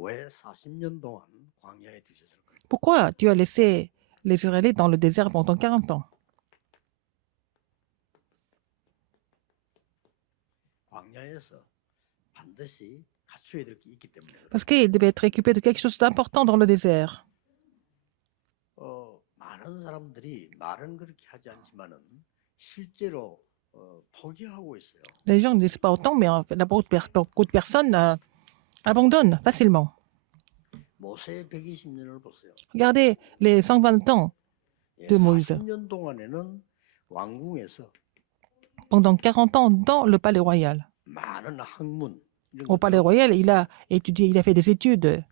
왜 40년 동안 광야에 두셨을까요? Pourquoi Dieu a laissé les Israélites dans le désert pendant 40 ans? 광야에서 반드시 갖춰야 될 게 있기 때문에 그래요. Parce qu'ils devaient être équipés de quelque chose d'important dans le désert. 많은 사람들이 말은 그렇게 하지 않지만은 실제로 포기하고 있어요. Les gens ne disent pas autant, mais en fait, beaucoup de personnes abandonnent facilement. 모세의 120년을 보세요. Regardez les 120 ans de Moïse. 40년 동안에는 왕궁에서 Pendant 40 ans dans le palais royal. 많은 학문 이런 Au palais 것들을 royal, il a étudié, il a fait des études.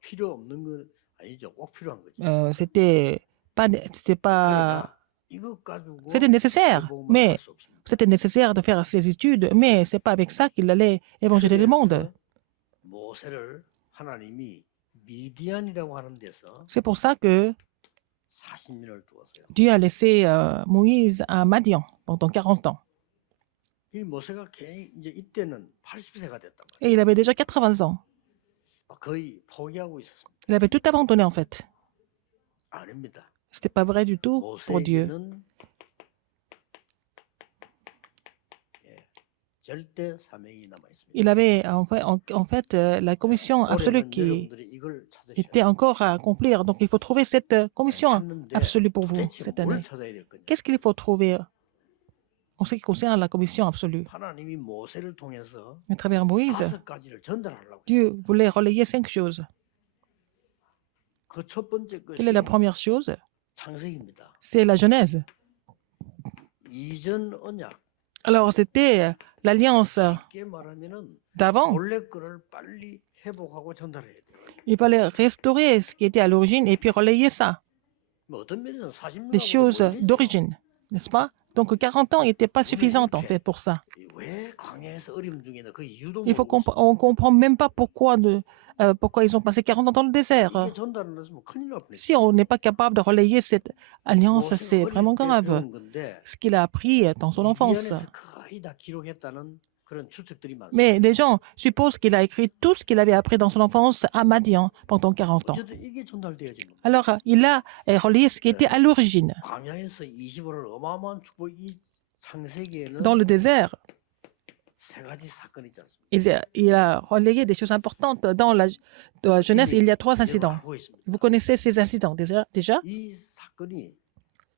필요 없는 건 아니죠. 꼭 필요한 거죠. C'était pas, 그러나 이것 가지고 c'était nécessaire, 복음을 mais 할 수 없습니다. c'était nécessaire de faire ses études, mais c'est pas avec ça qu'il allait évangéliser le monde. 모세를 하나님이 미디안이라고 하는 데서 C'est pour ça que 40년을 두었어요. Dieu a laissé Moïse à Madian pendant 40 ans. 이 모세가 괜히 이제 이때는 80세가 됐단 말이에요. Et il avait déjà 80 ans. 거의 포기하고 있었습니다. Il avait tout abandonné en fait. 아닙니다. C'était pas vrai du tout pour Dieu. 모세에게는 절대 사명이 남아 있습니다. Il avait en fait la commission absolue 올해는 qui 여러분들이 이걸 찾으셔야 était encore à accomplir. Donc il faut trouver cette commission 찾는데 absolue pour vous 도대체 cette 뭘 année. 찾아야 될 거냐? Qu'est-ce qu'il faut trouver en ce qui concerne la commission absolue? 하나님이 모세를 통해서 À travers Moïse, 5가지를 전달하려고. Dieu voulait relayer 5 choses. 그 첫 번째 것이 Quelle est la première chose? 창세기입니다. C'est la Genèse. 이전 언약. Alors c'était l'alliance 쉽게 말하면은 d'avant. 원래 거를 빨리 회복하고 전달해야 돼요. Il fallait restaurer ce qui était à l'origine et puis relayer ça. 뭐 어떤 면에서는 40년 Les choses d'origine, n'est-ce pas? Donc 40 ans n'étaient pas suffisantes en fait pour ça. 왜 광야에서 어려움 중에는 그 이유도 Il faut 모르고 on comprend même pas pourquoi ils ont passé 40 ans dans le désert. 이게 전달 안 했으면 큰일 날 뻔했어요. Si on n'est pas capable de relayer cette alliance, 모세가 c'est 어릴 vraiment 때 grave. 배운 건데 Ce qu'il a appris dans son enfance. 미디안에서 거의 다 기록했다는 그런 추측들이 많습니다. Mais les gens supposent qu'il a écrit tout ce qu'il avait appris dans son enfance à Madian pendant 40 ans. 어쨌든 이게 전달되어진 겁니다. Alors, il a relayé ce qui était à l'origine. 광야에서 25를 어마어마한 축복 이 창세기에는 Dans le désert, 세 가지 사건이 있지 않습니까? il a relayé des choses importantes. Dans la Genèse, il y a 3 incidents. 알고 있습니다. Vous connaissez ces incidents déjà? 이 사건이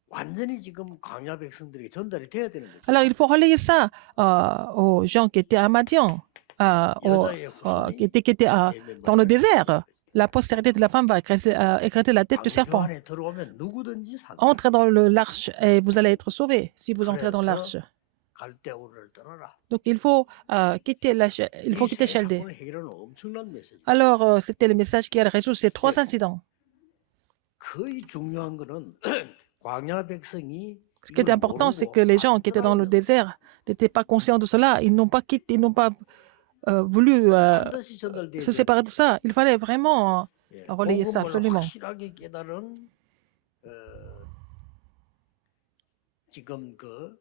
완전히 지금 광야 백성들에게 전달이 돼야 되는 거죠. Alors, il faut relayer ça aux gens qui étaient à Madian, 여자의 후손이 qui étaient dans le désert. La postérité de la femme va écraser la tête du 그 serpent. 안에 들어오면 누구든지 산다. Entrez dans l'arche et vous allez être sauvés si vous entrez dans l'arche. 갈대우를 떠나라. Donc, il faut quitter 이 Chaldée. 사건을 해결하는 엄청난 메시지. Alors, c'était le message qui allait résoudre ces 3 incidents. 거의 중요한 거는 광야 백성이 Ce qui est important, c'est que les gens qui étaient dans le désert n'étaient pas conscients de cela. Ils n'ont pas quitté, ils n'ont pas voulu 반드시 전달돼야 se 돼요. séparer de ça. Il fallait vraiment relayer ça, 복음을 absolument. 확실하게 깨달은 지금 그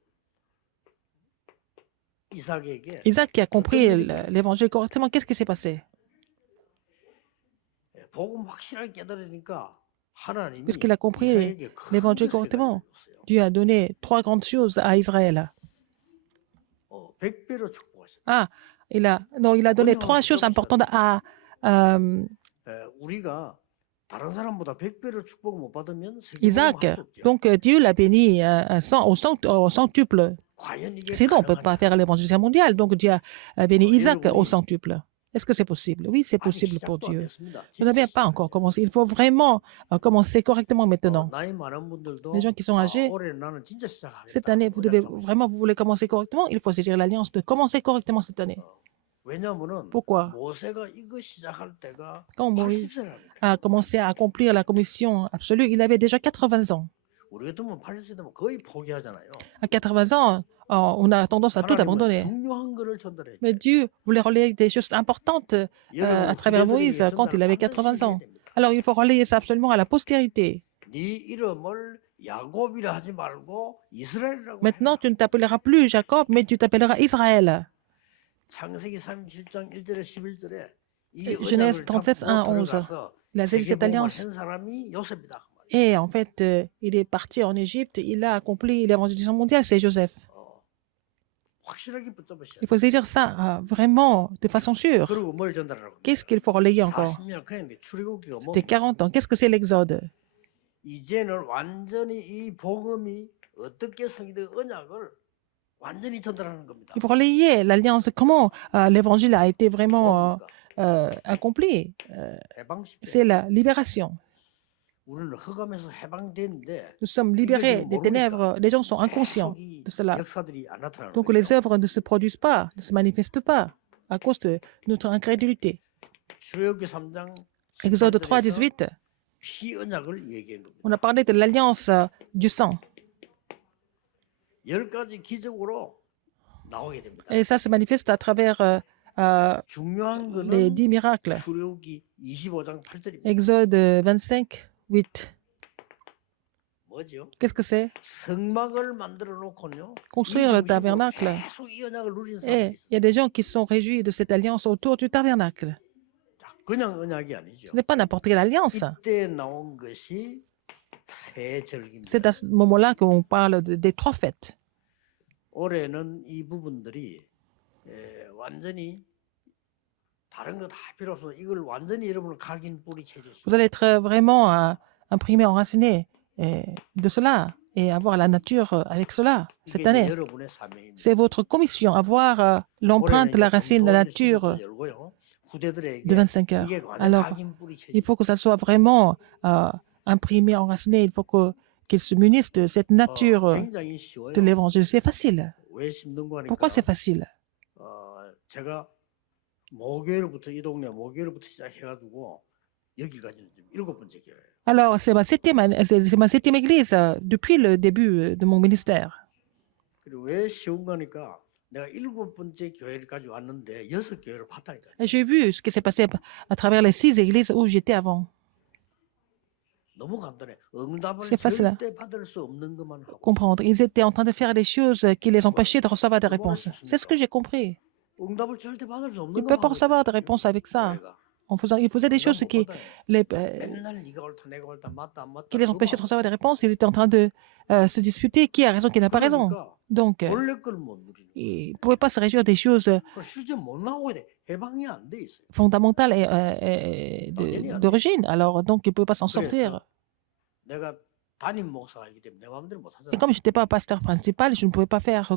이삭에게 Isaac qui a compris l'évangile correctement, qu'est-ce qui s'est passé? 복음 확실하게 깨달으니까 하나님이 Puisqu'il a compris 이삭에게 큰 l'évangile 것을 correctement, 가르쳤어요. Dieu a donné 3 grandes choses à Israël. 100배로 축복하셨어요. Ah, il a donné 3 choses importantes à 우리가 다른 사람보다 100배로 축복 못 받으면 Isaac. 세계복음 할수 없죠. Donc Dieu l'a béni au centuple. 과연 이게 Sinon, on ne peut pas 가능하냐? faire l'évangile mondial. Donc Dieu a béni Isaac au centuple. Est-ce que c'est possible? Oui, c'est 아직 possible pour 시작도 안 Dieu. 했습니다. Vous n'avez pas encore commencé. Il faut vraiment commencer correctement maintenant. 나이 많은 분들도 Les gens qui sont âgés, 올해는 나는 진짜 시작하겠다. cette année, vous voulez commencer correctement, il faut saisir l'alliance de commencer correctement cette année. 왜냐하면은 Pourquoi? 모세가 이거 시작할 때가 Quand Moïse 80세라는 거예요. a commencé à accomplir la commission absolue, il avait déjà 80 ans. 우리 같으면 80세 되면 거의 포기하잖아요. À 80 ans, on a tendance à tout 하나님은 abandonner. 중요한 거를 전달해. Mais Dieu voulait relayer des choses importantes à travers Moïse quand il avait 80 ans. Alors il faut relayer ça absolument à la postérité. 네 이름을 야곱이라 하지 말고 이스라엘이라고. Maintenant, tu ne t'appelleras plus Jacob, mais tu t'appelleras Israël. 창세기 37장 1절에 11절에 이 Genèse 언약을 37, 1 잡고 11. 들어가서 Il a saisi cette 세계복음을 alliance. 한 사람이 요셉이다. 그 말이에요. Et en fait, il est parti en Égypte. Il a accompli l'évangélisation mondiale. C'est Joseph. 확실하게 붙잡으셔야 Il 돼요. faut saisir ça vraiment de façon sûre. 그리고 뭘 전달하라고? Qu'est-ce qu'il faut relayer encore? 40년 그냥 출애굽기가 뭐 C'était 40 ans. Qu'est-ce que c'est l'Exode? 이제는 완전히 이 복음이 어떻게 성취된 언약을 완전히 전달하는 겁니다. Il faut relayer l'alliance. Comment l'évangile a été vraiment 뭡니까? accompli? 해방시대. C'est la libération. 우리는 흑암에서 해방됐는데 Nous sommes libérés des ténèbres. Les gens sont inconscients 계속 이 de cela. 역사들이 안 나타나는 Donc 거예요. les œuvres ne se produisent pas, ne se manifestent pas à cause de notre incrédulité. 출애굽기 3장 Exode 3, 18, 피 언약을 얘기한 겁니다. on a parlé de l'alliance du sang. 10가지 기적으로 나오게 됩니다. Et ça se manifeste à travers 중요한 les 거는 10 miracles. 출애굽기 25장 8절입니다. Exode 25, 8. 뭐죠? Qu'est-ce que c'est? 성막을 만들어 놓고요. Construire le tabernacle. 계속 이 언약을 누린 Et 사람이 il y a 있어요. des gens qui sont réjouis de cette alliance autour du tabernacle. 자, 그냥 언약이 아니죠. Ce n'est pas n'importe quelle alliance. 이때 나온 것이 새 절기입니다. C'est à ce moment-là qu'on parle des 3 fêtes. 올해는 이 부분들이 완전히 다른 거 다 필요 없어. 이걸 완전히 여러분을 각인 뿌리 채주시고 Vous allez être vraiment imprimé, enraciné de cela et avoir la nature avec cela cette 이게 이제 année. 여러분의 사명입니다. C'est votre commission, avoir l'empreinte, la racine, la nature de 25 heures. 이게 완전 Alors, 각인 뿌리 채주. il faut que ça soit vraiment imprimé, enraciné. Il faut qu'il se munisse de cette nature 굉장히 쉬워요. de l'évangile. C'est facile. 왜 힘든고 하니까 Pourquoi c'est facile? 제가 목요일부터 이 동네 목요일부터 시작해가지고 여기까지는 지금 7번째 교회예요. Alors, c'est ma septième église depuis le début de mon ministère. 그리고 왜 쉬운 거니까 내가 7번째 교회까지 왔는데 6교회를 봤다니까요. Et j'ai vu ce qui s'est passé à travers les 6 églises où j'étais avant. 너무 간단해. 응답을 C'est facile. 절대 받을 수 없는 것만 하고. Comprendre. Ils étaient en train de faire des choses qui les empêchaient de recevoir des réponses. C'est ce que j'ai compris. 응답을 절대 받을 수 Ils 없는 ne peuvent pas 것만 recevoir des réponses avec ça. Ils faisaient des choses qui 맨날 네가 옳다 내가 옳다 맞다 안 맞다. les empêchaient de recevoir des réponses. Ils étaient en train de se disputer qui a raison, qui n'a pas raison. 그러니까 Donc, 원래 걸 못 누리는. ils ne pouvaient pas se réjouir des choses 실제 못 나오게 돼. 해방이 안 돼 있어요. fondamentales d'origine. Alors, donc, ils ne pouvaient pas s'en sortir. 내가 담임 목사이기 때문에 내 마음대로 못 하잖아. Et comme je n'étais pas pasteur principal, je ne pouvais pas faire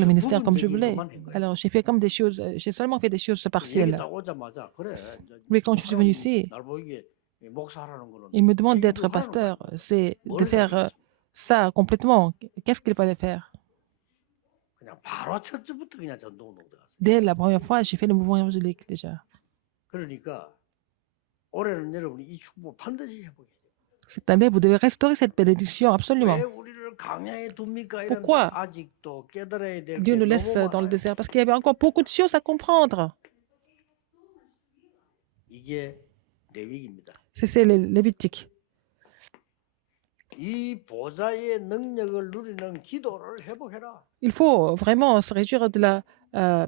le ministère comme je voulais. Alors, j'ai fait comme des choses, j'ai seulement fait des choses 얘기 partielles. 딱 오자마자 그래. Mais quand je suis venu ici, 날 보기에 목사라는 거는 il me demande d'être 지금 pasteur. C'est de 뭘 faire 해야 되지? ça complètement. Qu'est-ce qu'il fallait faire? 그냥 바로 첫 주부터 그냥 전도운동 들어갔어. Dès la première fois, j'ai fait le mouvement évangélique déjà. 그러니까 올해는 여러분이 이 축복 반드시 해보게 돼요. Cette année, vous devez restaurer cette bénédiction absolument. 왜 우리를 강야에 둡니까? 이런 Pourquoi 아직도 깨달아야 될 Dieu 게 nous laisse 너무 dans le 많아요. désert parce qu'il y avait encore beaucoup de choses à comprendre. 이게 레위기입니다. C'est les Lévitique. 이 보좌의 능력을 누리는 기도를 회복해라. Il faut vraiment se réjouir de la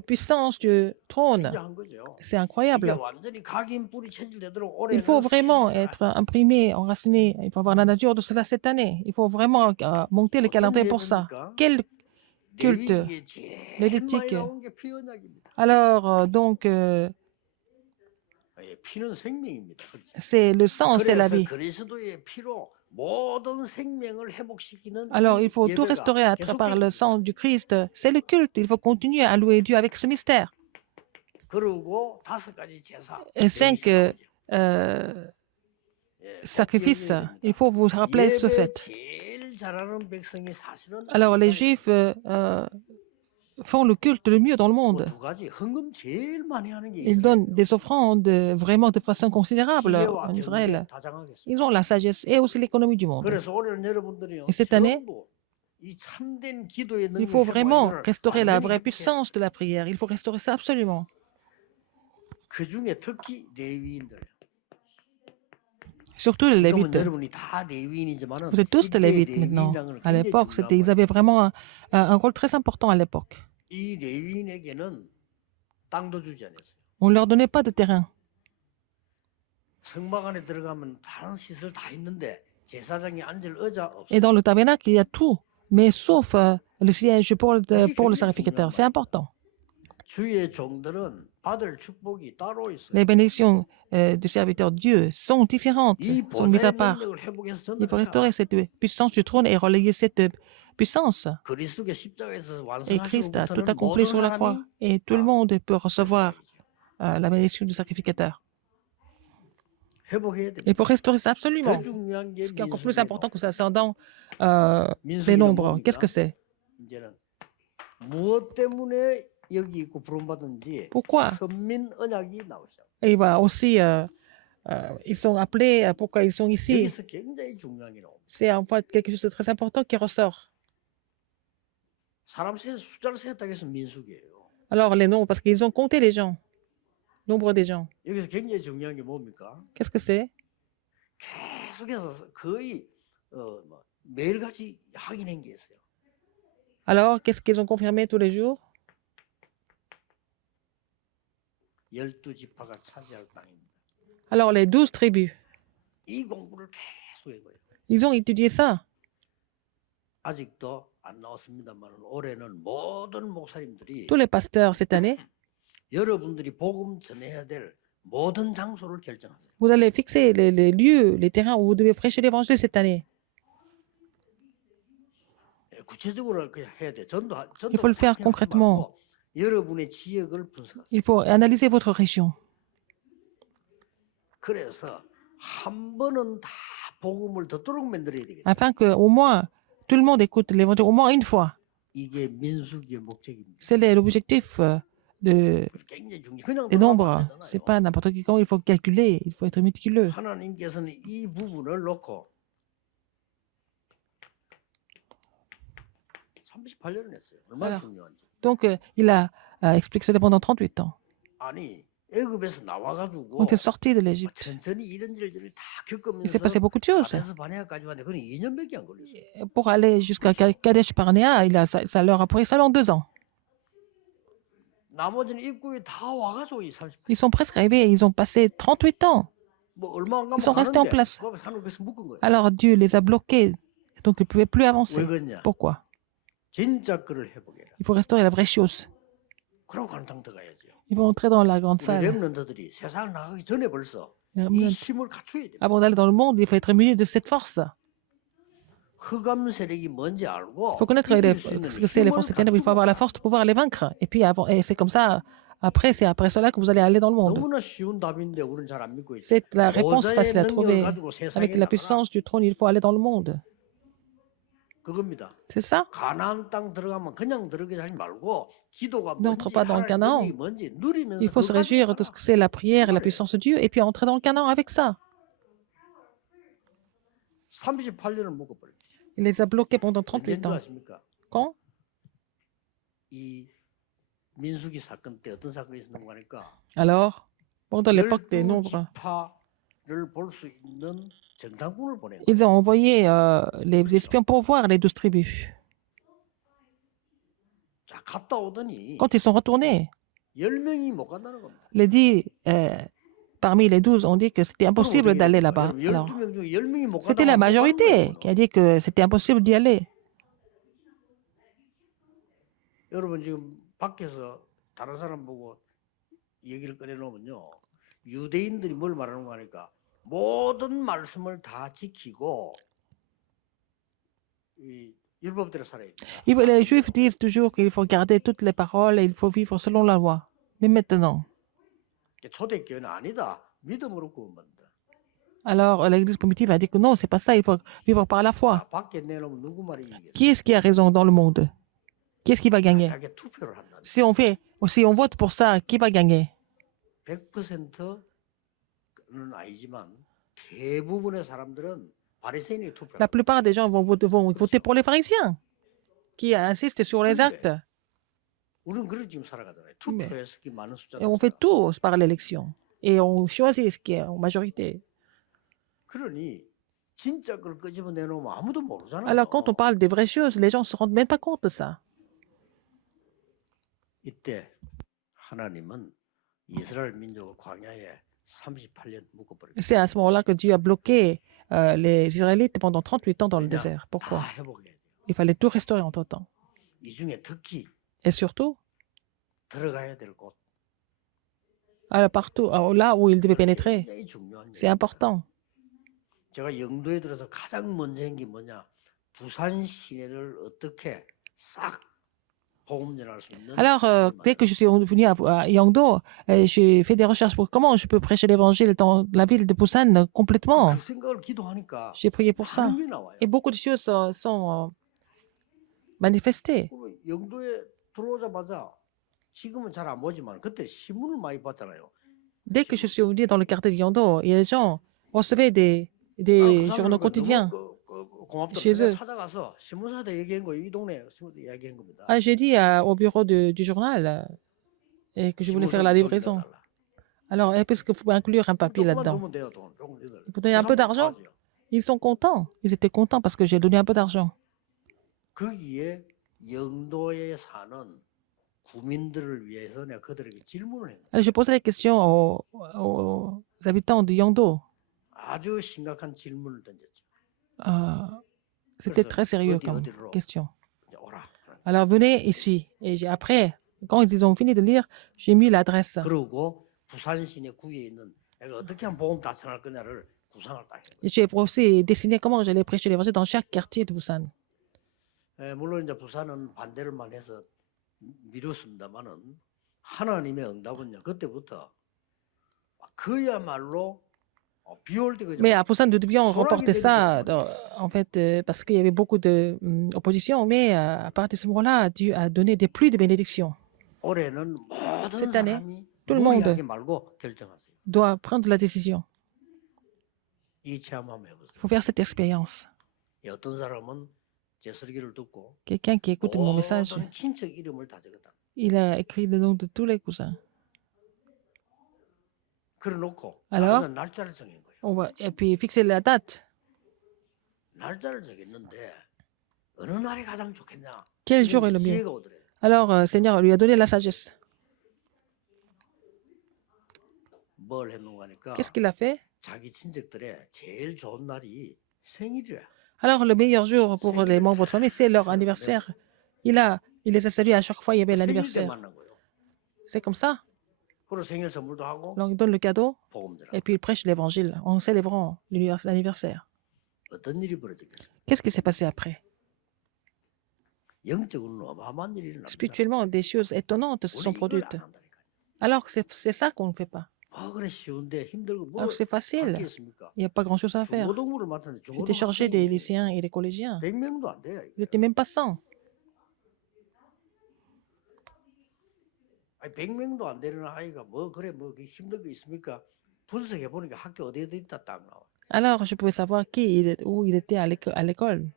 puissance du trône. 굉장한 거죠. C'est 이게 incroyable. 완전히 각인 뿌리 체질되도록 Il 올해는 faut vraiment 스케줄을 être imprimé, enraciné. Il faut avoir la nature de cela cette année. Il faut vraiment monter le 어떤 calendrier pour ça. 예배입니까? Quel culte 레위기에 제일 레위틱. 많이 나온 게 피 언약입니다. Alors, donc, 예, 피는 생명입니다. 그렇죠? c'est le sang, c'est la 그래서 vie. 그리스도의 피로 모든 생명을 회복시키는 Alors, 이 il faut tout 예배가 restaurer par le 계속됩니다. sang du Christ. C'est le culte. Il faut continuer à louer Dieu avec ce mystère. 그리고 5가지 제사. Et 5 예, sacrifices. 기억해야 됩니다. Il faut vous rappeler ce 예배 fait. 제일 잘하는 백성이 사실은 Alors, les 이스라엘. Juifs font le culte le mieux dans le monde. 두 가지 헌금 제일 많이 하는 게 Ils donnent 이스라엘이에요. des offrandes vraiment de façon considérable 지혜와 en 경제 Israël. 다 장하겠습니다. Ils ont la sagesse et aussi l'économie du monde. 그래서 올해는 여러분들이요. Et cette année, 전부 이 참된 기도의 il faut 능력을 vraiment 회복하기를 restaurer la 완전히 vraie 회복해야 puissance de la prière. Il faut restaurer ça absolument. 그 중에 특히 레위인들. Surtout les 지금은 Lévites. 여러분이 다 레위인이지만은 Vous êtes tous des 이때 Lévites maintenant. 레위인이라는 건 À 굉장히 l'époque, 중요한 ils 거예요. avaient vraiment un rôle très important à l'époque. 이 레위인에게는 땅도 주지 않았어요. On ne leur donnait pas de terrain. 성막 안에 들어가면 다른 시설 다 있는데 제사장이 앉을 의자 없어. Et dans le tabernacle, il y a tout, mais sauf le siège pour le 굉장히 sacrificateur. C'est 중요한 important. 주의 종들은 받을 축복이 따로 있어요. Les bénédictions du serviteur de Dieu sont différentes, 이 sont mises à 보좌의 part. 능력을 회복해서 Il faut 전달해라. restaurer cette puissance du trône et relayer cette puissance. 그리스도의 십자가에서 Et Christ a tout 완성하시고부터는 accompli 모든 sur la croix. 사람이 Et tout le monde peut recevoir la bénédiction du sacrificateur. 회복해야 됩니다. Il faut restaurer ça 더 absolument. 중요한 게 Ce qui est encore plus 민수기예요. important que ça, c'est dans les 민수기는 nombres. 뭡니까? Qu'est-ce que c'est? 이제는 무엇 때문에 여기 있고 부름받은지 Pourquoi? 선민 언약이 나오죠. Et il va aussi, ils sont appelés, pourquoi ils sont ici? 여기서 굉장히 중요한 게 나옵니다. C'est en fait quelque chose de très important qui ressort. 사람 숫자를 세었다고 해서 민수기예요. Alors, les nombres, parce qu'ils ont compté les gens, nombre des gens. 여기서 굉장히 중요한 게 뭡니까? Qu'est-ce que c'est? 계속해서 거의 뭐 매일같이 확인한 게 있어요. Alors, qu'est-ce qu'ils ont confirmé tous les jours? 12지파가 차지할 땅입니다. Alors, les 12 tribus, 이 공부를 계속 해봐요. ils ont étudié ça. 아직도 안 나왔습니다만 올해는 모든 목사님들이 Tous les pasteurs cette année, 여러분들이 복음 전해야 될 모든 장소를 결정하세요. vous allez fixer les lieux, les terrains où vous devez prêcher l'évangile cette année. 구체적으로 그냥 해야 돼. 전도 Il faut le faire concrètement. 여러분의 지역을 분석하세요. Il faut analyser votre région. 그래서 한 번은 다 복음을 듣도록 만들어야 되겠다. Afin que au moins tout le monde écoute l'évangile au moins une fois. 이게 민수기의 목적입니다. C'est l'objectif 굉장히 중요해. 그냥 des 들어가면 nombres. 안 C'est 되잖아요. pas n'importe qui. Quand il faut calculer, il faut être méticuleux. 하나님께서는 이 부분을 놓고 38년을 했어요. 얼마나 Alors. 중요한지. Donc, il a expliqué cela pendant 38 ans. 아니 애굽에서 나와가지고 On était sortis de l'Égypte. 천천히 이런저런 다 Il s'est 겪으면서 passé beaucoup de choses. 가데스 바네아까지 왔는데 그건 2년밖에 안 걸렸어요. Pour aller jusqu'à Kadesh Barnea, ça leur a pris seulement 2 ans. 나머지는 입구에 다 와가지고 이 30. Ils sont presque arrivés et ils ont passé 38 ans. 뭐 얼마 안 가면 Ils sont restés en 가는데 place. 그거 하나님께서 묶은 거예요. Alors Dieu les a bloqués. Donc ils ne pouvaient plus 왜 avancer. 그러냐? Pourquoi? 진짜 그를 회복해라. Il faut restaurer la vraie chose. 그러고 관탕 들어가야죠. Ils vont entrer dans la grande 우리 salle. 렘넌트들이 세상을 나가기 전에 벌써 이 Avant 힘을 갖춰야 돼요. d'aller dans le monde, il faut être muni de cette force. 흑암 세력이 뭔지 알고 Il faut connaître ce que c'est les forces des ténèbres. Il faut avoir la force de pouvoir les vaincre. Et puis et c'est comme ça. Après, c'est après cela que vous allez aller dans le monde. 너무나 쉬운 답인데 우리는 잘 안 믿고 있어요. C'est la réponse 보좌의 facile à 능력을 trouver. 가지고 세상에 Avec la 나가라. puissance du trône, il faut aller dans le monde. 그겁니다. C'est ça? 가나안 땅 들어가면 그냥 들어가지 하지 말고 기도가 N'entre 뭔지 pas dans le Canaan. 하나님의 뭔지 누리면서 Il faut se 그거 réjouir 가지고 de ce 가라. que c'est la prière et la puissance de Dieu, et puis entrer dans le Canaan avec ça. 38년을 묶어버렸죠. Il les a bloqués pendant 언제인 38 줄 ans. 아십니까? Quand? 이 민수기 사건 때 어떤 사건이 있었는가 하니까 Alors, pendant l'époque des nombres, 지파를 볼 수 있는 정탐꾼을 보낸 거예요. ils ont envoyé les espions pour voir les 12 tribus. 자, 갔다 오더니 Quand ils sont retournés, 10명이 못 간다는 겁니다. les 10, parmi les 12, ont dit que c'était impossible d'aller là-bas. Alors, 12명 중에 10명이 못 c'était la majorité qui a dit que c'était impossible d'y aller. 여러분 지금 밖에서 다른 사람 보고 얘기를 꺼내놓으면요. 유대인들이 뭘 말하는 거 하니까 모든 말씀을 다 지키고 이 율법대로 살아야 돼. Les Juifs disent toujours qu'il faut garder toutes les paroles et il faut vivre selon la loi. Mais maintenant, 초대교회는 아니다. 믿음으로 구원받는다. alors l'Église primitive a dit que non, c'est pas ça, il faut vivre par la foi. 자, 밖에 내놓으면 누구 말이 이기겠어요? Qui est-ce qui a raison dans le monde? Qui est-ce qui va gagner? 만약에 투표를 한다면 Si on vote pour ça, qui va gagner? 100%는 아니지만 대부분의 사람들은 바리새인이 투표를 La plupart des gens vont voter pour les pharisiens, qui insistent sur les actes. 우리는 그렇게 지금 살아가잖아요. 투표해서 그 많은 숫자를 Et on fait tout par l'élection. Et on choisit ce qui est en majorité. 그러니 진짜 그걸 끄집어 내놓으면 아무도 모르잖아요. Alors quand on parle des vraies choses, les gens ne se rendent même pas compte de ça. 이때 하나님은 이스라엘 민족을 광야에 38년 묶어버렸어요. C'est à ce moment-là que Dieu a bloqué les Israélites pendant 38 ans dans le 왜냐? désert. 다 Pourquoi? 회복해야 돼요. Il fallait tout restaurer en tout temps. 이 중에 특히 Et surtout, 들어가야 될 곳. partout, là où ils devaient pénétrer. 굉장히 중요한 C'est 얘기입니다. important. 제가 영도에 들어서 가장 먼저 한 게 뭐냐? 부산 시내를 어떻게 싹 복음 전할 수 있는 Alors, dès que je suis venu à Yangdo, j'ai fait des recherches pour comment je peux prêcher l'évangile dans la ville de Busan complètement. 그 생각을 기도하니까 J'ai prié pour ça. 많은 게 나와요. Et beaucoup de choses sont manifestées. 그리고 영도에 들어오자마자 지금은 잘 안 보지만 그때 신문을 많이 봤잖아요. Dès que je suis venu dans le quartier de Yangdo, et les gens recevaient des 부산을 journaux quotidiens. 고맙다. chez eux. 찾아가서 신문사한테 얘기한 거 이 동네 신문사 얘기한 겁니다. Ah, j'ai dit au bureau du journal et que je voulais faire la livraison. Alors, est-ce que vous pouvez inclure un papier 조금만 là-dedans? 주면 돼요, 돈. 조금 줘요. Vous donnez un peu d'argent? 좋아하죠. Ils sont contents. Ils étaient contents parce que j'ai donné un peu d'argent. 거기에 영도에 사는 구민들을 위해서 내가 그들에게 질문을 했는데 Alors, j'ai posé la question aux habitants de Yangdo. 아주 심각한 질문을 던졌죠. C'était très sérieux 어디, comme 어디로? question. 이제 오라. Alors, venez ici. Et après, quand ils ont fini de lire, j'ai mis l'adresse. 그리고 부산 시내 구에 있는 내가 어떻게 하면 복음 다전할 거냐를 구상을 딱 해요. Et j'ai aussi dessiné comment j'allais prêcher l'évangile dans chaque quartier de Busan. 물론 이제 부산은 반대를만 해서 미뤘습니다만은 하나님의 응답은요 그때부터 그야말로 비올 때 Mais à Busan, nous devions reporter ça, en fait, parce qu'il y avait beaucoup d'opposition. Mais à partir de ce moment-là, Dieu a donné des pluies de bénédictions. 올해는 모든 Cette année, 사람이 tout le monde 무리하게 말고 결정하세요. doit prendre la décision. 이 체험 한번 해보세요. Il faut faire cette expérience. 어떤 사람은 제 설교를 듣고 Quelqu'un qui écoute mon message, 모든 친척 이름을 다 적었다. il a écrit le nom de tous les cousins. 그래놓고 Alors? 나는 날짜를 정한 거예요. Et puis fixer la date. 날짜를 정했는데 어느 날이 가장 좋겠냐? Quel jour est le mieux? 기회가 오더래. Alors, Seigneur lui a donné la sagesse. 뭘 했는가 하니까 Qu'est-ce qu'il a fait? 자기 친척들의 제일 좋은 날이 생일이래. Alors, le meilleur jour pour les membres de famille, c'est leur anniversaire. Il les a salués à chaque fois, il y avait 생일 때 l'anniversaire. 만난 거예요. C'est comme ça. 그리고 생일 선물도 하고 Donc, il donne le cadeau 복음 전하고. et puis il prêche l'évangile en célébrant l'anniversaire. 어떤 일이 벌어졌겠어요? Qu'est-ce qui s'est passé après? 영적으로는 어마어마한 일이 일어납니다. Spirituellement, des choses étonnantes se sont 우리 이걸 produites. 안 한다니까요. Alors que c'est ça qu'on ne fait pas. 뭐 그래 쉬운데 힘들고 뭐 Alors que c'est facile. 할게 있습니까? Il n'y a pas grand-chose à faire. 중고등부를 맡았는데 J'étais chargé des lycéens et des collégiens. 100명도 안 돼요. Ils n'étaient même pas 100. 아니 100명도 안 되는 아이가 뭐 그래 뭐 힘든 거 있습니까? 분석해 보니까 학교 어디 있다 딱 나와. Alors, je pouvais savoir où il était à l'école.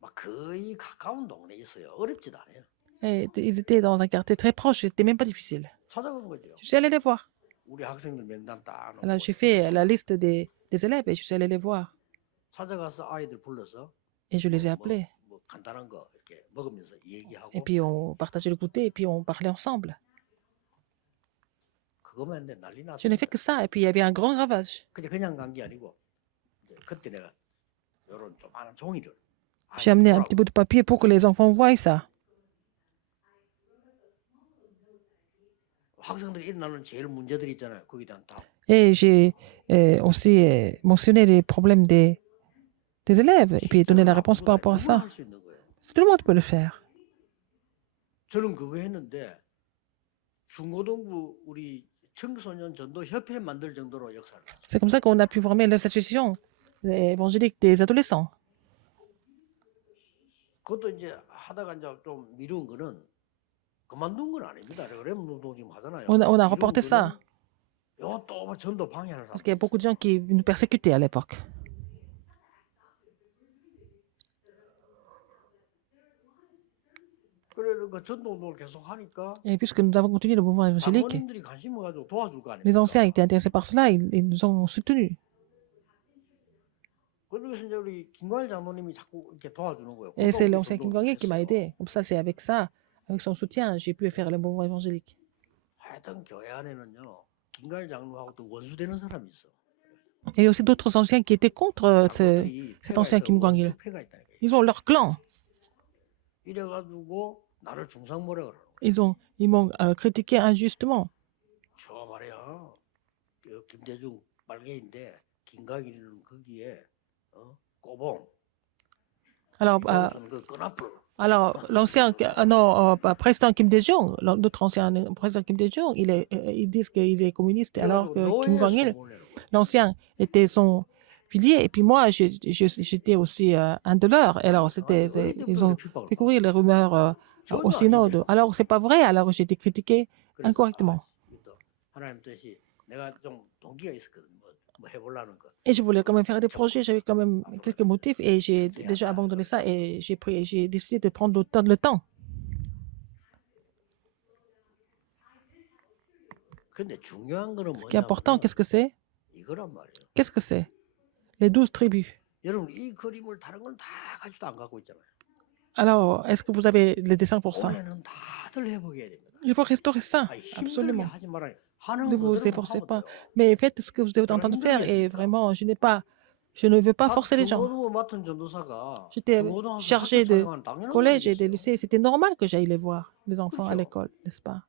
막 거의 가까운 동네에 있어요. 어렵지도 않아요. Et ils étaient dans un quartier très proche, c'était même pas difficile. 찾아간 거죠. Je suis allé les voir. 우리 학생들 명단 딱 놓고 Alors, j'ai fait la liste des élèves et je suis allé les voir. 찾아가서 아이들 불러서 Et je les ai appelés. 뭐 간단한 거 이렇게 먹으면서 얘기하고 Et puis, on partageait le goûter et puis on parlait ensemble. 그거만 했는데 난리 났어요. Je n'ai fait que ça. Et puis, il y avait un grand ravage. 그냥 간 게 아니고 이제 그때 내가 이런 조그마한 종이를 J'ai amené un petit bout de papier pour que les enfants voient ça. 학생들이 일어나는 제일 문제들이 있잖아요. 거기에 대한 답. Et j'ai aussi mentionné les problèmes des élèves et puis donné la réponse par rapport à ça. 할수 있는 거예요. Tout le monde peut le faire. 저는 그거 했는데 중고등부 우리 청소년 전도 협회 만들 정도로 역사를. C'est comme ça qu'on a pu former l'association évangélique des adolescents. 그것도 이제 하다가 이제 좀 미룬 거는 그만둔 건 아닙니다. 렘노도 지금 하잖아요. On a reporté ça 요또 전도 방해를 parce qu'il y a beaucoup de gens qui nous persécutaient à l'époque. 그래 그 전도 운동을 계속 하니까 Et puisque nous avons continué le mouvement évangélique, 장로님들이 관심을 가지고 도와줄 거 les 아닙니까? anciens étaient intéressés par cela, ils nous ont soutenus. 그래서 이제 우리 김광일 장로님이 자꾸 이렇게 도와주는 거예요. Et c'est l'ancien Kim Kwang-il qui m'a aidé. Comme ça, c'est avec ça avec son soutien, j'ai pu faire le mouvement évangélique. 하여튼 교회 안에는요 김가일 장로하고 또 원수되는 사람이 있어. Et il y a aussi d'autres anciens qui étaient contre 장로들이 cet 패가 ancien 있어 Kim Kwang-il. 원수패가 있다니까. Ils ont leur clan. 이래가지고 나를 중상모래 그러는 거야. Ils m'ont critiqué injustement. 저 말이야 김대중 빨개인데 김광일은 거기에 꼬봉 Alors, 이거는 그 끈앞을 l'ancien président Kim Dae-jung, notre ancien président Kim Dae-jung, ils disent qu'il est communiste, alors que Kim Kwang-il, l'ancien, était son pilier. Et puis moi, j'étais aussi un de leurs. Et alors, ils ont fait courir les rumeurs au synode. Alors, c'est pas vrai. Alors, j'ai été critiqué incorrectement. 하나님 뜻이 내가 좀 동기가 있었거든. 뭐 해보려는 거. Et je voulais quand même faire des projets. J'avais quand même quelques motifs et j'ai déjà abandonné ça et j'ai décidé de prendre le temps. 근데 중요한 거는 Ce qui est important, qu'est-ce que c'est? 이거란 말이에요. Qu'est-ce que c'est? Les 12 tribus. 여러분 이 그림을 다른 건 다 가지도 안 갖고 있잖아요. Alors, est-ce que vous avez le dessin pour ça? 올해는 다들 회복해야 됩니다. Il faut restaurer ça, 아니, 힘들게 absolument. 하지 말아요. Ne 하는 vous 거대로 efforcez 하면 pas. 돼요. Mais faites ce que vous êtes en train de faire et vraiment, je ne veux pas forcer les gens. 중고등부 맡은 전도사가 J'étais 중고등학교 chargé 학교 de 촬영하는 당연한 collège et de 일이겠어요. lycée. C'était normal que j'aille les voir, les enfants à 그렇죠. l'école, n'est-ce pas?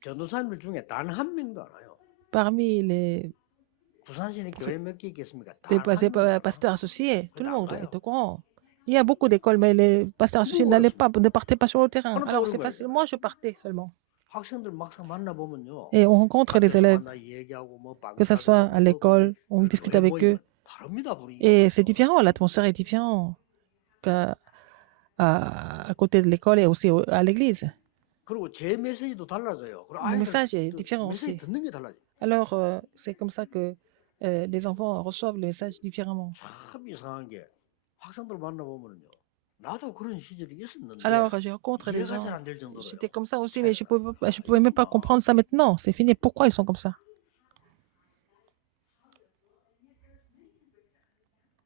전도사님들 중에 단 한 명도 안 와요. Parmi les 부산시내 교회 몇 개 있겠습니까? 단 한 명도 안 pasteurs associés, tout le monde D'accord. est au courant. Il y a beaucoup d'écoles, mais les pasteurs associés ne partaient pas sur le terrain. Alors, Alors c'est facile. Moi, je partais seulement. 학생들 막상 만나보면요. Et on rencontre les élèves, 만나 얘기하고 뭐 que ce soit à 방사하고 l'école, on 그 discute 교회 avec 모임은 eux. 다릅니다, 분위기가. Et c'est différent, l'atmosphère est différente qu'à côté de l'école et aussi à l'église. 그리고 제 메시지도 달라져요. 그리고 Le 아이들 message est différent 메시지 aussi. 듣는 게 달라져. Alors, c'est comme ça que les enfants reçoivent le message différemment. 참 이상한 게 학생들 만나보면요. 나도 그런 시절이 있었는데 Alors, je rencontre des 이해가 gens. 잘 안 될 정도로. J'étais comme ça aussi, mais je pouvais même pas comprendre ça maintenant. C'est fini. Pourquoi ils sont comme ça?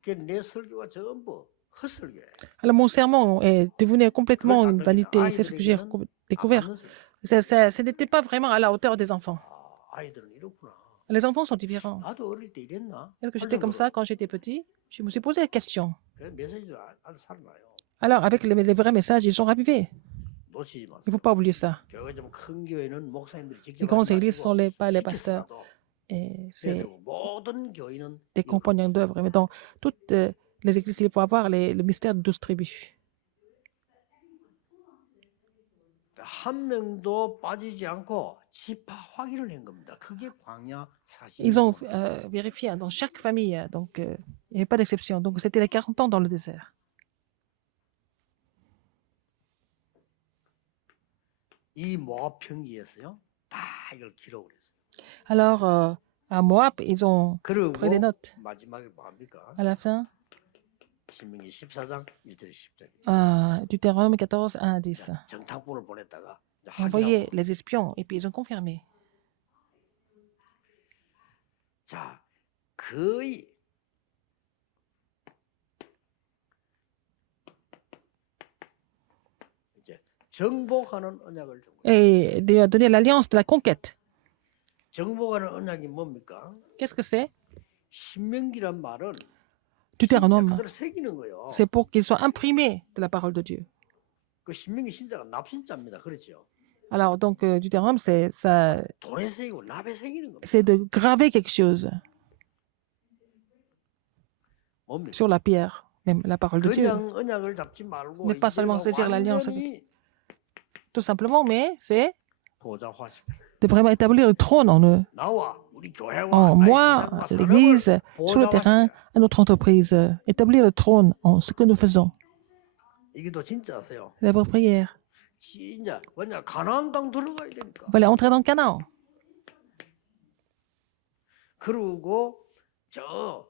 내 설교가 전부 헛설교예요. Alors, mon sermon est devenu complètement une vanité. C'est ce que j'ai découvert. Ce n'était pas vraiment à la hauteur des enfants. 아이들은 이렇구나. Les enfants sont différents. 나도 어릴 때 이랬나? Est-ce que j'étais comme ça quand j'étais petit? Je me suis posé la question. 그 메시지도 안 살아나요. Alors, avec les vrais messages, ils sont ravivés. 놓치지 마세요. Il ne faut pas oublier ça. 교회가 좀 큰 교회는 목사님들이 Les 직접 grandes 하지 églises 마시고 sont pas les pasteurs. 시켰어도 Et 해야 c'est 되고 모든 교회는 des compagnons d'œuvre. Mais dans toutes les églises, il faut avoir le mystère de 12 tribus. 한 명도 빠지지 않고 지파 확인을 한 겁니다. 그게 광야 40. Ils ont vérifié dans chaque famille. Donc, il n'y avait pas d'exception. Donc, c'était les 40 ans dans le désert. 이 모압 평지에서요. 다 이걸 기록을 했어요. Alors, à Moab, ils ont 그리고 pris des notes. 마지막에 뭡니까? À la fin, 신명기 14장 1절 10절. Deutéronome 14, 1 à 10. 정탐꾼을 보냈다가 이제 Envoyé 확인하고. les espions et puis ils ont confirmé. 자, 거의 이제 정복하는 언약을 준 거예요. Et il a donné l'alliance de la conquête. 정복하는 언약이 뭡니까? Qu'est-ce que c'est? 신명기란 말은 Deutéronome. 그대로 새기는 거예요. C'est pour qu'ils soient imprimés de la parole de Dieu. 그 신명기 신자가 납신자입니다. 그렇죠? Alors, donc, Deutéronome, c'est 돌에 새기고 납에 새기는 겁니다. de graver quelque chose 뭡니까? sur la pierre, même la parole de Dieu. 그냥 언약을 잡지 말고 Ne pas seulement 이제는 saisir l'alliance 완전히 Tout simplement, mais c'est 보좌화시켜라. de vraiment établir le trône en eux. 나와 우리 교회와 En 나의 moi, 제자과 l'Église, 사람을 sur le terrain, 보좌화시켜라. à notre entreprise. Établir le trône en ce que nous faisons. 이게 더 진짜세요. La vraie prière. 진짜 뭐냐 가나안 땅 들어가야 되니까. Il fallait entrer dans Canaan. 그리고 저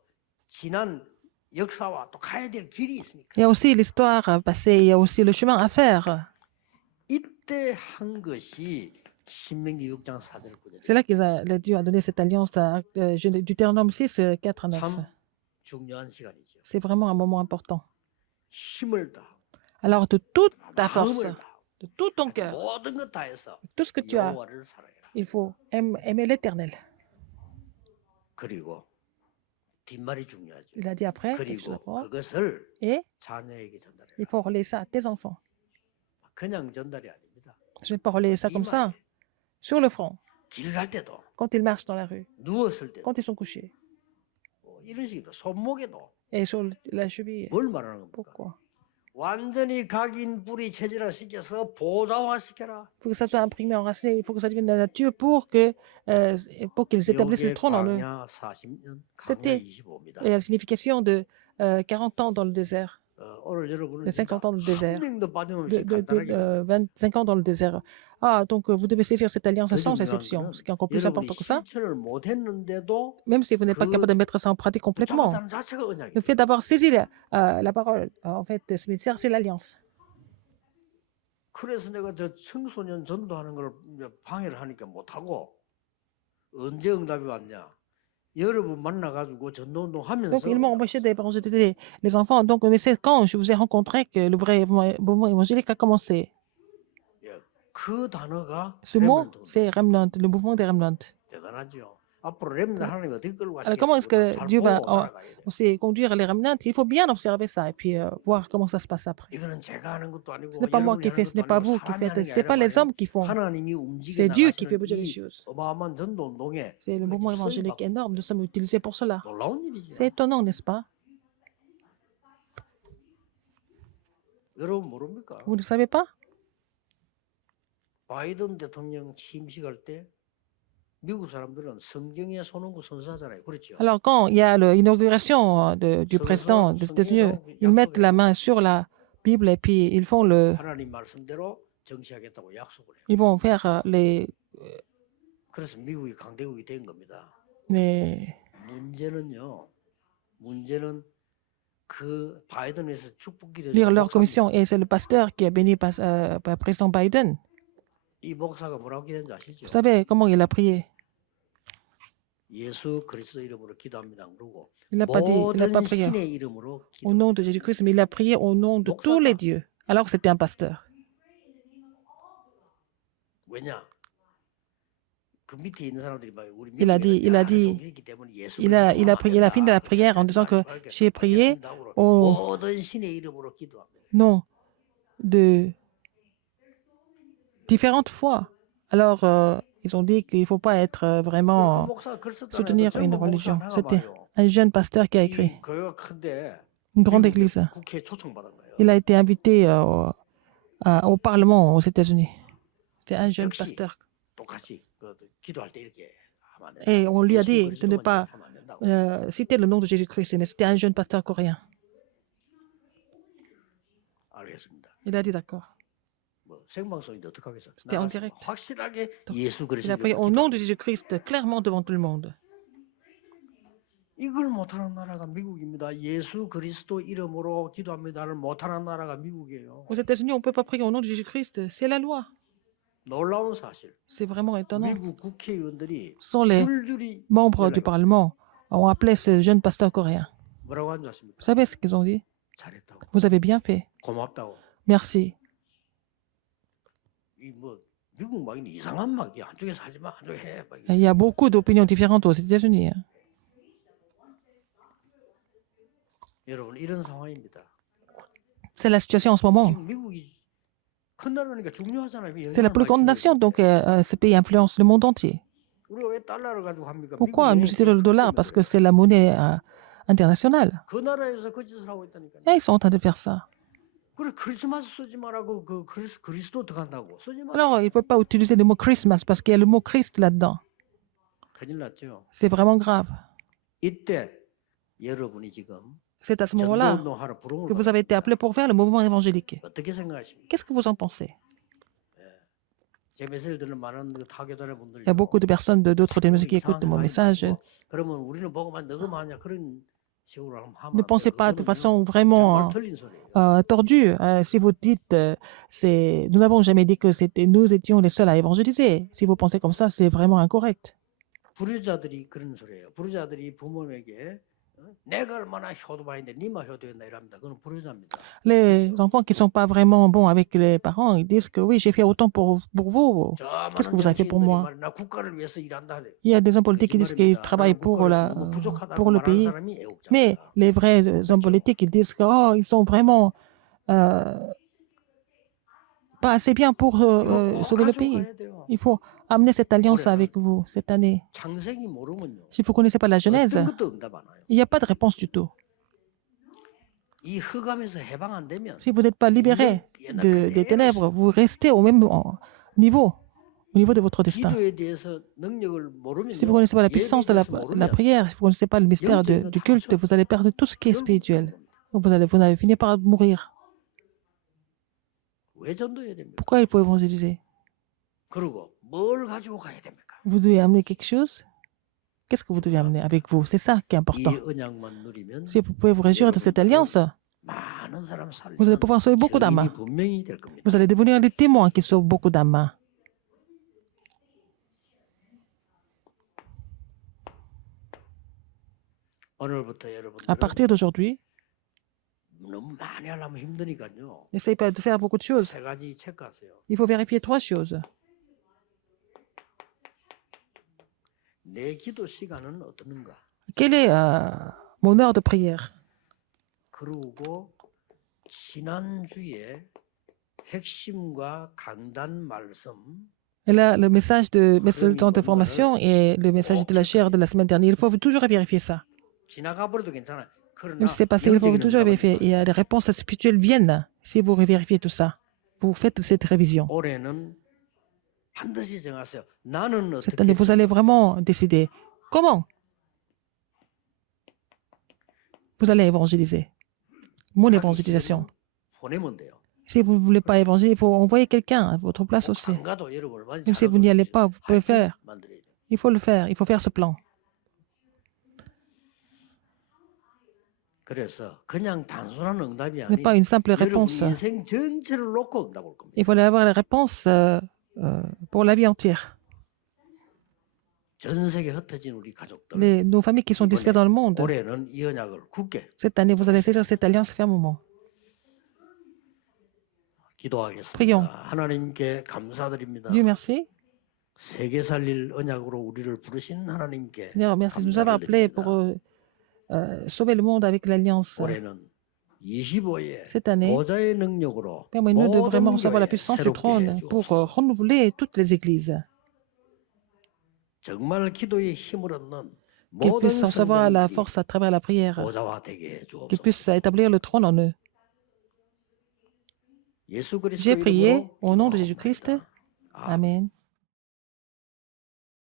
지난 역사와 또 가야 될 길이 있으니까. Il y a aussi l'histoire passée, il y a aussi le chemin à faire. 이때 한 것이 신명기 6장 4절 9절. C'est là que Dieu a donné cette alliance, Deutéronome 6, 4 à 9. 참 중요한 시간이죠. C'est vraiment un moment important. 힘을 다, Alors, de toute ta force, 마음을 다, de de tout ton cœur, 모든 것 다해서 tout ce que tu as. 여호와를 사랑해라. Il faut aimer l'Éternel. 그리고 뒷말이 중요하죠. Il a dit après, quelque chose 그리고 après, 그것을 et 자녀에게 전달해라. il faut relayer ça à tes enfants. 그냥 전달이 아닙니다. Je ne vais pas relayer ça comme ça, sur le front, 길을 갈 때도 quand ils marchent dans la rue, 누웠을 때도 quand ils sont couchés, 이런 식으로 손목에도 et sur la cheville. 뭘 말하는 겁니까? Pourquoi? 완전히 각인 뿌리 체질화시켜서 보좌화시켜라. Il faut que ça soit imprimé, enraciné, il faut que ça devienne la nature pour qu'ils établissent le 요게 trône en eux. 광야 40년, 광야 C'était 25입니다. la signification de 40 ans dans le désert, 오늘 여러분은 de 50 ans dans le désert, 한 명도 de, 빠짐없이 de- 간단하게 de 25 ans dans le désert. Ah, donc vous devez saisir cette alliance 더 sans 중요한 exception. 거는 Ce qui est encore plus 여러분이 important que ça, 실천을 못했는데도 même si vous n'êtes pas 그 capable de mettre ça en pratique complètement, 붙잡았다는 자체가 언약이에요. le fait d'avoir saisi la parole, en fait, ce ministère, c'est l'alliance. 그래서 내가 저 청소년 전도하는 걸 이제 방해를 하니까 못하고 언제 응답이 왔냐? 여러분 만나가지고 전도운동 하면서 Donc, ils m'ont empêché d'évangéliser les enfants. Donc, mais c'est quand je vous ai rencontré que le vrai mouvement évangélique a commencé. 예, 그 단어가 Ce mot, 렘넌트 c'est remnant, le mouvement des remnants. 대단하죠. 앞으로 렘넌트 하나님 어떻게 끌고 Alors, comment est-ce 가시겠어요? que 잘 Dieu va 보고 따라가야 돼요. aussi conduire les remnants? Il faut bien observer ça et puis voir comment ça se passe après. 이거는 제가 하는 것도 아니고 Ce n'est pas moi 여러분이 qui 하는 fais, ce n'est 것도 pas 아니고 vous qui 사람이 faites, 하는 게 ce n'est pas 아니라 les hommes qui font, 하나님이 움직여 c'est Dieu qui fait 나가시는 bouger les 이 choses. 어마어마한 전도운동에 C'est le mouvement évangélique énorme, nous sommes utilisés pour cela. 놀라운 일이죠. C'est étonnant, n'est-ce pas? 여러분 모릅니까? Vous ne savez pas? 바이든 대통령 취임식할 때 미국 사람들은 성경에 손 얹고 선사하잖아요. 그렇죠? Alors, quand il y a l'inauguration du président des États-Unis, ils mettent la main sur la Bible et puis ils font 하나님 말씀대로 정치하겠다고 약속을 해요. ils vont faire 그래서 미국이 강대국이 된 겁니다. les- 문제는 그 바이든에서 축복 기도 lire leur commission. Et c'est le pasteur qui a béni par le président Biden. 이 목사가 뭐라고 기도했는지 아시죠? Vous savez comment il a prié? 예수 그리스도 이름으로 기도합니다. 그러고 Il n'a pas dit, il n'a pas 모든 prié 신의 이름으로 au 기도. nom de Jésus-Christ, mais il a prié au nom de tous les dieux, alors que c'était un pasteur. 왜냐? 그 밑에 있는 사람들이 막 우리 Il a dit, 종교이기 때문에 예수 il a 그리스도로 prié la fin de la prière en disant que 그렇게 j'ai prié 말씀다구로 au 모든 신의 이름으로 기도합니다. nom de différentes fois. Alors, ils ont dit qu'il ne faut pas être 그 vraiment 목사가 글 썼잖아요. soutenir 그 une 젊은 목사 religion. 하나가 C'était 말이에요. un jeune pasteur qui a écrit, 이 교회가 큰데 une grande 미국에 église. 국회에 초청받은 거예요. Il a été invité au Parlement aux États-Unis. C'était un jeune 역시 pasteur. 똑같이 그 기도할 때 이렇게 하면 안 된다. Et on lui a 예수 dit de ne 그리스도만 pas 하면 안 된다고. citer le nom de Jésus-Christ, mais c'était un jeune pasteur coréen. 알겠습니다. Il a dit d'accord. 뭐 생방송인데 어떻게 하겠어? C'était en 나가서 direct. 확실하게 Donc, 예수 Il 그리스도 a prié au nom de Jésus-Christ, clairement devant tout le monde. 이걸 못하는 나라가 미국입니다. 예수 그리스도 이름으로 기도합니다를 못하는 나라가 미국이에요. Aux États-Unis, on ne peut pas prier au nom de Jésus-Christ. C'est la loi. 놀라운 사실. C'est vraiment étonnant. 미국 국회의원들이 Sont les 줄줄이 membres du 연락이 Parlement ont appelé ce jeune pasteur coréen. 뭐라고 한줄 아십니까? Vous savez ce qu'ils ont dit? 잘했다고, Vous avez bien fait. 고맙다고. Merci. 이 뭐 미국 막 이상한 막 한쪽에서 하지 마, 한쪽에 해. 막 Il y a beaucoup d'opinions différentes aux États-Unis. Hein. 여러분 이런 상황입니다. C'est la situation en ce moment. 지금 미국이 큰 나라니까 중요하잖아요. C'est la plus grande nation, donc ce pays influence le monde entier. 우리가 왜 달러를 가지고 합니까? Pourquoi nous utilisons le dollar? Parce que c'est la monnaie internationale. 그 나라에서 그 짓을 하고 있다니까요. Et ils sont en train de faire ça. 그래 크리스마스 쓰지 말라고 그 그리스도 어떻게 한다고 쓰지 마. Alors, il ne peut pas utiliser le mot Christmas parce qu'il y a le mot Christ là-dedans. 큰일 났죠. C'est vraiment grave. 이때 여러분이 지금 C'est à ce moment-là 전도운동하러 부름을 que vous avez été appelé pour faire le mouvement évangélique. 어떻게 생각하십니까? Qu'est-ce que vous en pensez? 제 메시지를 듣는 많은 그 타교단의 분들 Il y a beaucoup de personnes d'autres dénominations qui écoutent mon message. 그러면 우리는 보고만 너가 하냐 그런 식으로 하면 Ne pensez pas de façon 정말 vraiment 틀린 소리예요. tordue. Si vous dites, nous n'avons jamais dit que nous étions les seuls à évangéliser. Si vous pensez comme ça, c'est vraiment incorrect. 불효자들이 그런 소리예요. 불효자들이 부모에게 내가 얼마나 효도바인데 니마 효도했나 이랍니다. 그건 불효자입니다. Les enfants qui ne sont pas vraiment bons avec les parents, ils disent que oui, j'ai fait autant pour vous. 저 Qu'est-ce que 많은 vous avez fait pour 정치인들이 moi? 말이야, 나 국가를 위해서 일한다 하래. Il y a des hommes politiques qui disent qu'ils 거짓말입니다. travaillent 나는 pour, 국가를 위해서 너무 부족하다고 pour le 말하는 pays. 사람이 Mais 애국자입니다. les vrais hommes 그렇죠? politiques, ils disent que oh, ils sont vraiment pas assez bien pour 이거 꼭 sauver le 가지고 pays. 가야 돼요. Il faut amener cette alliance 올해는 avec vous cette année. 창세기 모르면요. Si vous ne connaissez pas la Genèse, 어떤 것도 응답 안 와요. il n'y a pas de réponse du tout. 이 흑암에서 해방 안 되면 Si vous n'êtes pas libéré des ténèbres, vous restez au même niveau de votre destin. 기도에 대해서 능력을 모르면 Si vous ne connaissez pas la puissance de la prière, si vous ne connaissez pas le mystère du culte, vous allez perdre tout ce qui est spirituel. Vous allez finir par mourir. 왜 전도해야 됩니까? Pourquoi il faut évangéliser? 그리고 뭘 가지고 가야 됩니까? Vous devez amener quelque chose? Qu'est-ce que vous devez amener avec vous? C'est ça qui est 이 important. 언약만 누리면 Si vous pouvez vous réjouir de cette alliance, 많은 사람 살리는 vous allez pouvoir sauver beaucoup d'âmes. 증인이 분명히 될 겁니다. Vous allez devenir des témoins qui sauvent beaucoup d'âmes. 오늘부터 À 여러분들은 partir d'aujourd'hui, 너무 많이 하려면 힘드니까요. n'essayez pas de faire beaucoup de choses. 세 가지 체크하세요. Il faut vérifier 3 choses. 내 기도 시간은 어떠는가? Quelle est mon heure de prière? 그리고 지난주에 핵심과 강단 말씀 Et là, le message le temps de formation et le message de la chair de la semaine dernière, il faut toujours vérifier ça. 지나가 버려도 괜찮아요. 그러나 Même si c'est passé, il faut 영적인 toujours 응답은 vérifier. 이거예요. Et les réponses spirituelles viennent si vous vérifiez tout ça. Vous faites cette révision. 올해는 반드시 정하세요. 나는 Cette 어떻게 année, vous allez vraiment décider comment vous allez évangéliser. Mon évangélisation. 보내면 돼요. Si vous ne voulez pas évangéliser, il faut envoyer quelqu'un à votre place aussi. 안 가도 여러분 얼마든지 Même si vous n'y allez 잘하고 pas, vous pouvez 하여튼 faire. 만들어야 돼요. Il faut le faire. Il faut faire ce plan. 그래서 그냥 단순한 응답이 Ce n'est pas 아니고 une simple 여러분 réponse. 인생 전체를 놓고 응답 올 겁니다. Il faut avoir les réponses pour la vie entière. 전 세계 흩어진 우리 가족들 Nos familles qui sont dispersées dans le monde, 올해는 이 언약을 굳게 cette année, vous allez saisir cette alliance fermement. 기도하겠습니다. Prions. 하나님께 감사드립니다. Dieu merci. 세계 살릴 언약으로 우리를 부르신 하나님께 Seigneur, merci de nous avoir appelés pour sauver le monde avec l'alliance. 올해는 25에 Cette année, 보좌의 능력으로 permettez-nous de vraiment 모든 recevoir la 교회 puissance du 새롭게 trône pour 해주옵소서. renouveler toutes les églises. 정말 기도의 힘을 얻는 Qu'ils 모든 puissent recevoir la 성도들이 force à travers la prière. 보좌와 되게 Qu'ils 해주옵소서. puissent établir le trône en eux. 예수 그리스도 J'ai prié 이름으로 au nom de Jésus-Christ. 기도합니다. 아멘. Amen.